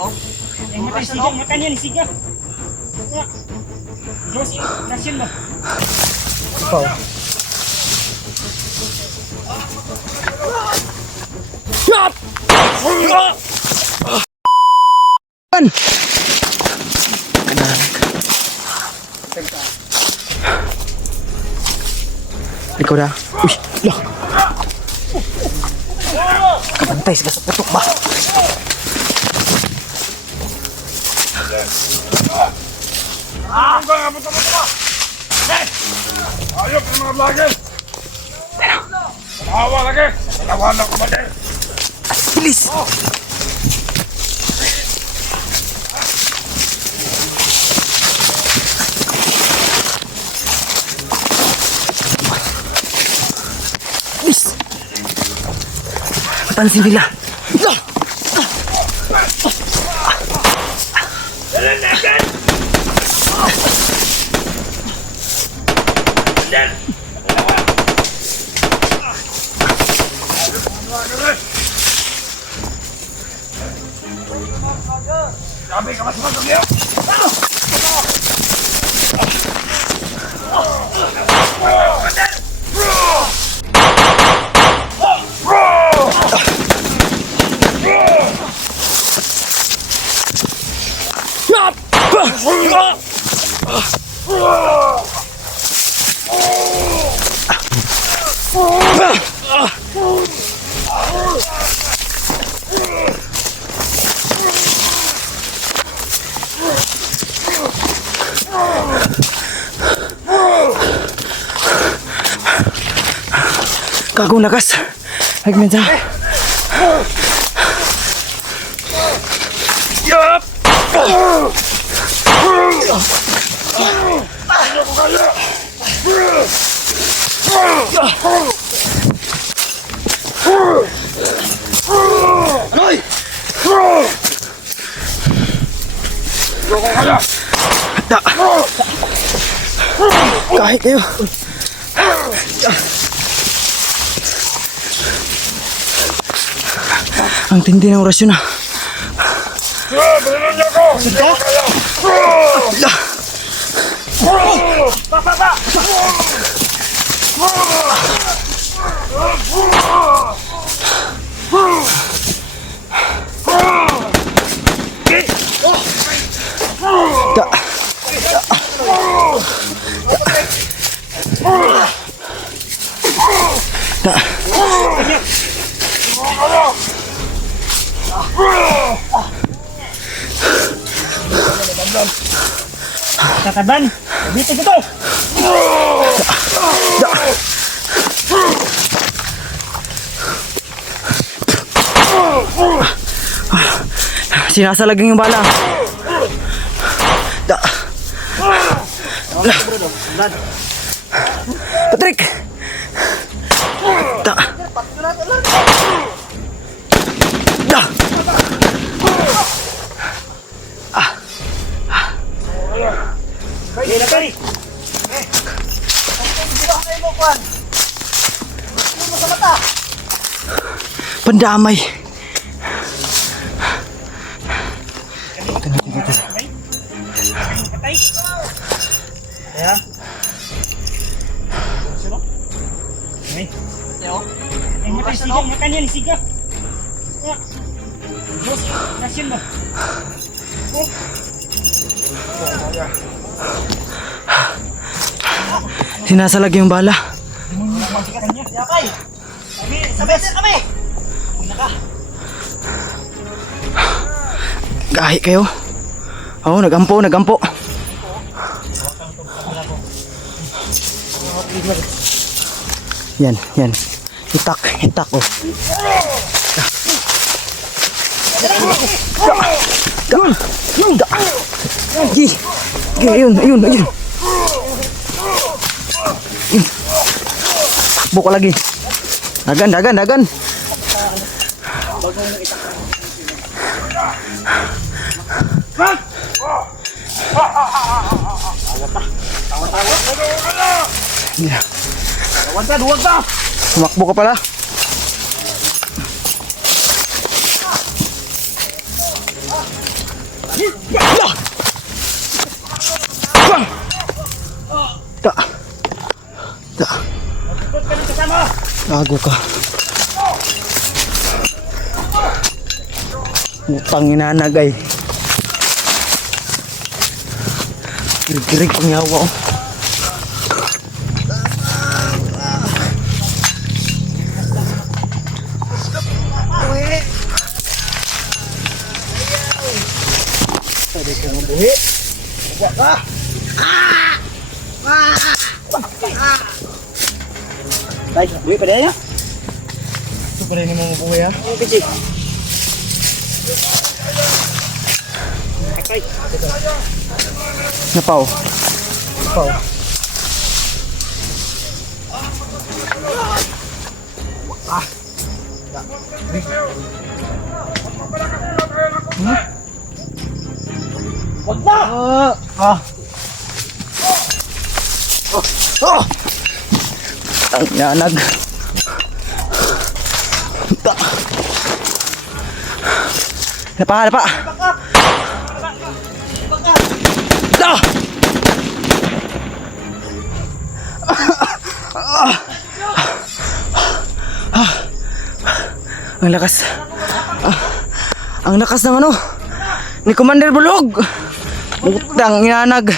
Yang makan siga, makannya nih siga. Terus nasiin loh. Oh. Kan. Ikaw dah. Uy, lah. Kabantay sila sa putok ba? Ayo ke mga vlogger! Tawa lagi! Tawa na ko ba din? Bilis! Bilis! Matansin nila! Dalan na agad! Dalan! Sabi ka mas magkagyo! Kagong lakas! Nagmensa! Yup! Ano ko kaya? Anoy! Ano ko kaya? Da! Kahit kayo! Ang tindi ng orasyon na! Bilhin niyo ako! Hindi ko kaya! Da! Da! Da! Tataban. Dito dito. Sinasalaging yung bala. Da! Patrick! Da! Da! Kaya kari. Pendamay. Patay. Ya. Sino? Nih. Yang makan siga, makannya nih siga. Terus nasiin loh. Sinasalag yung bala. Yakay. Sabay kami. Gahi kayo. Oo, nagampo, nagampo. Yan, yan. Hitak, hitak oh. Yun, yun. Gi, gi, ayun, ayun, ayun. Buka lagi. Dagan, dagan, dagan. Huwag ka! Sumakbo ka pala. Da. Da. Ikot ka ng kasama. Gago ka. Utang inanagay. Girig-girig pang yawa oh. Pwede ko mabuhi. Huwag ka. Tay, buhi pa dahil ya? Ito pa rin mo mabuhi ha? Oo, kasi. Patay. Napaw. Napaw. Wag na! Ang yanag. Napa. Da. Ang lakas. Ang lakas ng ano ni Commander Bulog. Utang inanag.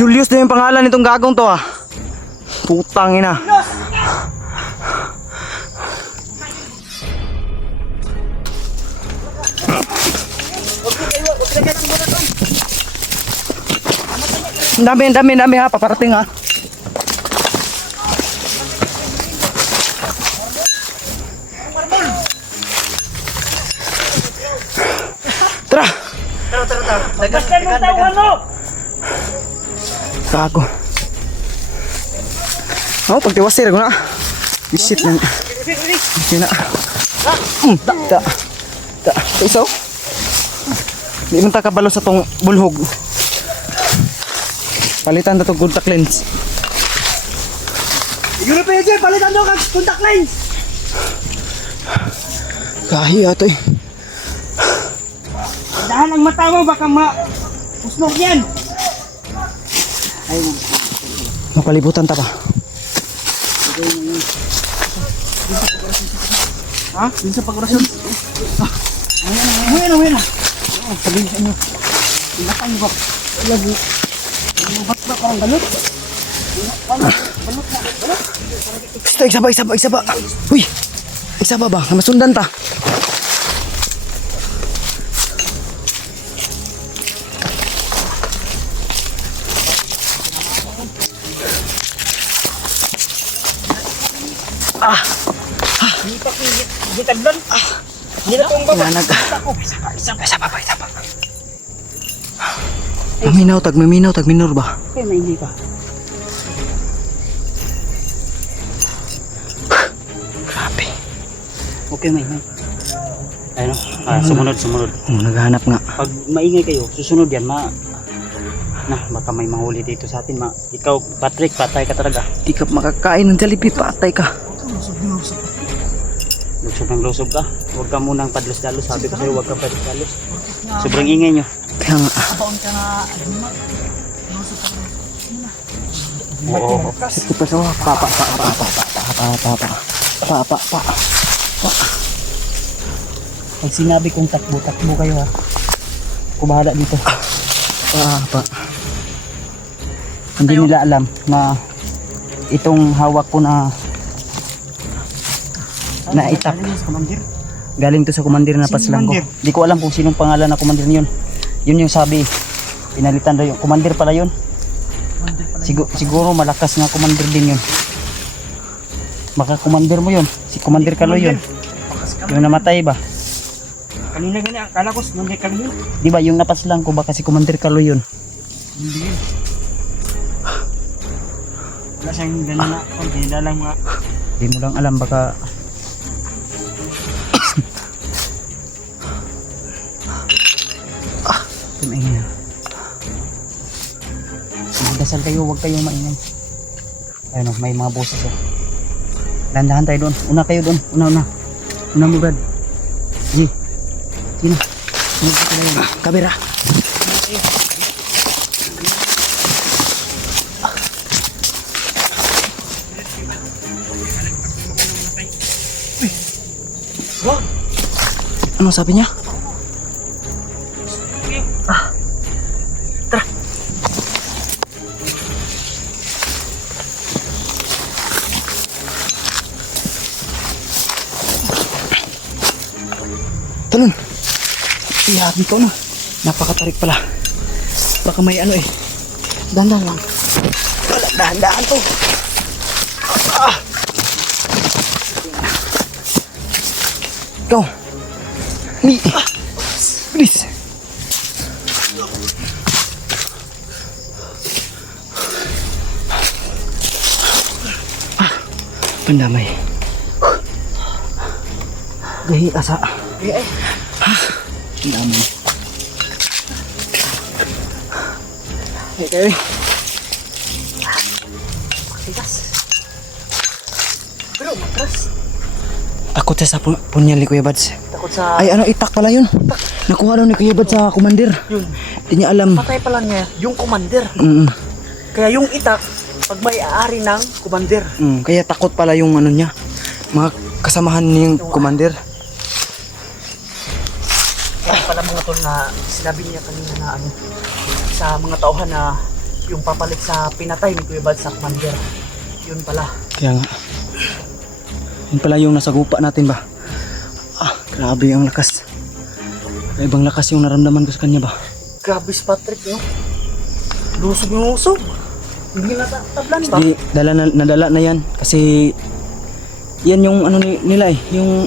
Julius na yung pangalan nitong gagong to ah. Putang ina. Ang dami ha, paparating ha. Tara. Basta nung tawhan mo! Gago. Oh, pagtiwasir ko na. Visit na. Hindi na. Da. Isaw. Di man ta kabalo sa tong bulhog. Palitan na tong contact lens. Yun na pwede, palitan nyo kang contact lens! Kahiya to eh. Dahan ang mata mo, baka usnog yan! Makalibutan ta pa. Ha? Din sa pag-orasyon? Ayan na. Sabihin sa inyo. Tinatang ba? Lagi. Ba't ba parang balot? Balot na. Isa ba. Uy! Isa ba? Masundan ta. Hindi pa kitaglan. Hindi na itong baba. Nanag. Isa pa. Maminaw, tag minor ba? Okay, maingay pa. Grabe. Okay, maingay. Ayun, sumunod. Naghahanap nga. Pag maingay kayo, susunod yan, baka may mahuli dito sa atin, Ikaw, Patrick, patay ka talaga. Di ka makakain ng Jollibee, patay ka. Lusog ka. Huwag ka munang padlos-dalos. Sabi ko sa'yo, huwag ka padlos-dalos. Sobrang ingay nyo. Kaya nga. Oo. Ito pa sa pa. Pag sinabi kong takbo kayo ha. Ako bahala dito. Pa. Hindi nila alam na itong hawak ko na itak. Galing to sa commander na paslang ko. Di ko alam kung sinong pangalan na commander niyon. Yun yung sabi. Pinalitan daw yung commander pala yun. Siguro malakas na commander din yun. Baka commander mo yun. Si Commander Kaloy yun. Yung namatay ba? Kanina gani, akala ko nandiyan kami yun. Di ba yung napaslang ko baka si Commander Kaloy yun? Hindi yun. Wala siyang ganyan na, hindi na lang mga... Di mo lang alam baka... Tumaingay na. Magdasal kayo, huwag kayong maingay. Ayun o, may mga boses o. Dahan-dahan tayo doon. Una kayo doon. Una mo Brad. G. Sino? Kamera. Ano sabi niya? Tara. Talon. Iyabi ko na. Napakatarik pala. Baka may ano eh. Dahan-dahan lang. Wala, dahan-dahan to. Ah. Ikaw. Ni. Please. Pandamay. Gahi asa. Pandamay. Okay. Pero matras. Takot siya sa punyan ni Kuya Bads. Takot sa... Ay ano, itak pala yun. Nakuha daw ni Kuya Bads sa commander. Yun. Di niya alam. Patay pala niya yung commander. Kaya yung itak, pag may aari ng commander. Kaya takot pala yung ano niya. Mga kasamahan niyang commander. Kaya pala mga tol na sinabi niya kanina na ano, sa mga tauhan na yung papalit sa pinatay ni Kuya Bad sa commander. Yun pala. Kaya nga. Yun pala yung nasa gupa natin ba? Ah, grabe ang lakas. Ibang lakas yung naramdaman ko sa kanya ba? Grabe si Patrick, no? Lusog yung usog. Hindi natablan ba? Hindi, nadala na yan. Kasi yan yung ano nila eh. Yung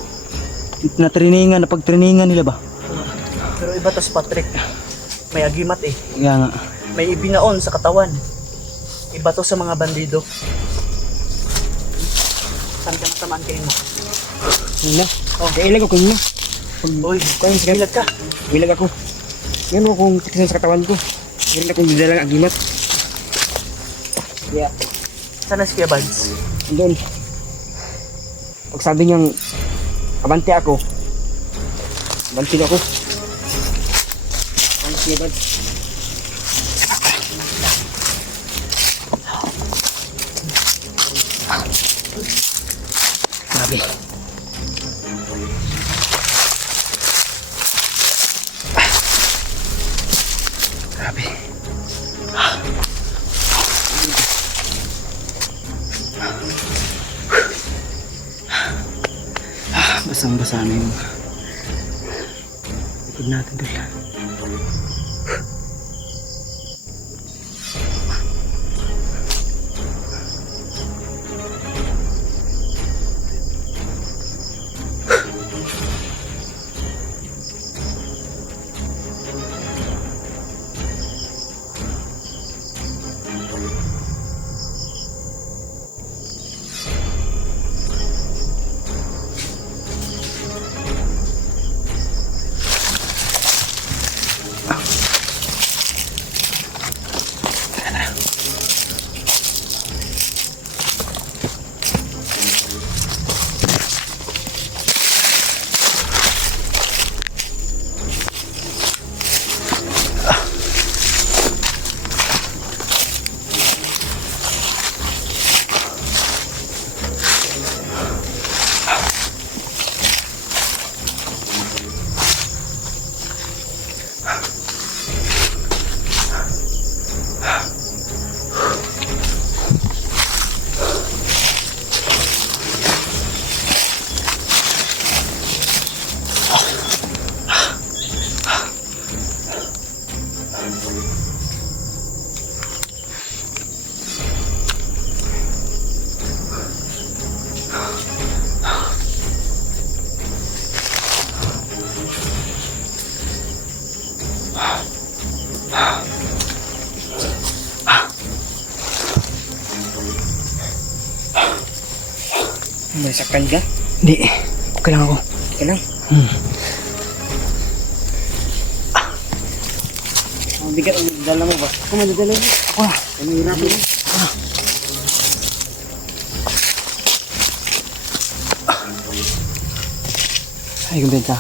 napagtriningan nila ba? Pero iba to si Patrick. May agimat eh. Kaya nga. May ibinaon sa katawan. Iba to sa mga bandido. Saan ka natamaan kayo mo? Wala. Kaya ilag ako yun. Uy, bilag ka. Ilag ako. Ngayon akong tikisan sa katawan ko. Meron akong didalang agimat. Kaya, Saan na si Kuya Bads? doon. Pag sabi niyang abante ako. Abante ako. Abante niya ba? Grabe. Grabe. Basang-basa na yung likod natin doon. May saktan ka? Hindi. Okay lang ako. Okay lang? Ang bigat ang dala mo ba? Ako madadala mo. Ako na. Pamihirapan mo. Ako na. Ay, kumbenta.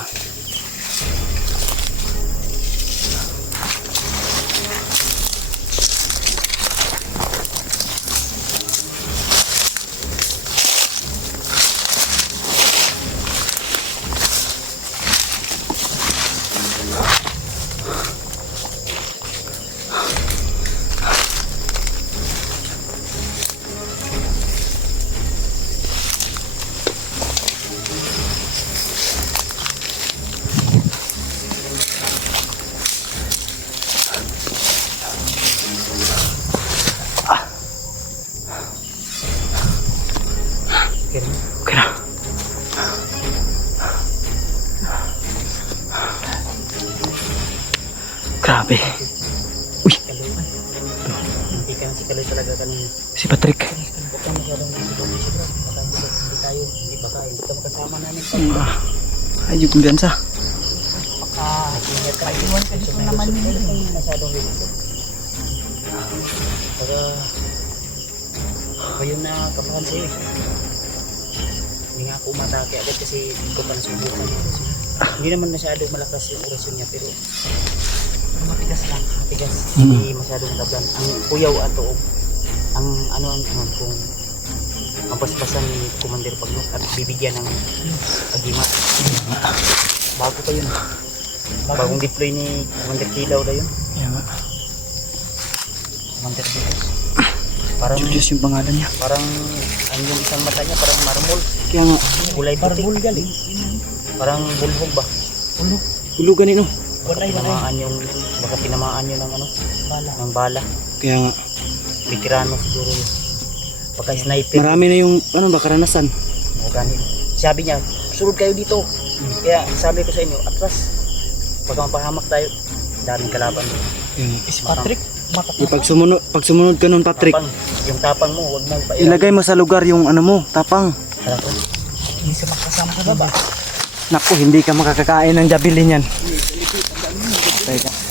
Grabe. Uy, Hindi ka na si Kaloy talaga kanina. si Patrick. Huwag ka masyadong isip-isip bro. Baka hindi tayo, hindi baka hindi ka makasama namin. Ayun, kumbiyansa. Baka ingat ka. Iwan ka dito naman yun. Masyadong risiko. Para ayun na kapahan sa'yo eh. Hindi nga ako umatake agad kasi hindi ko pa nasubukan. Hindi naman masyado malakas yung orasyon niya pero matigas lang. Matigas. Hindi masyadong tablan. Ang kuyaw ato ang ano ang kung mapaspasan ni Commander Pagnok at bibigyan ng agimat. Bago pa yun. Bagong deploy ni Commander Kilaw na yun. Kaya nga. Commander Kilaw. Parang Julius yung pangalan niya. parang ang yung isang mata niya parang marmol. Kaya nga. Kulay puti. Galing. Parang bulbog ba? Hulugan no. Tinamaan yung baka tinamaan yun ng ano? Bala. Ng bala. Kaya nga. Veterano siguro yun. Baka sniper. Marami na yung ano ba karanasan. O ganun. Sabi niya, sunod kayo dito. Kaya sabi ko sa inyo, atras. Pag mapahamak tayo, daming kalaban doon. Kaya nga. Si Patrick, Pag sumunod ka nun, Patrick, Tapang, yung tapang mo, huwag mo pa ilagay mo sa lugar yung ano mo, tapang. hindi siya makasama sa baba. Naku, hindi ka makakakain ng jabilin yan. Teka.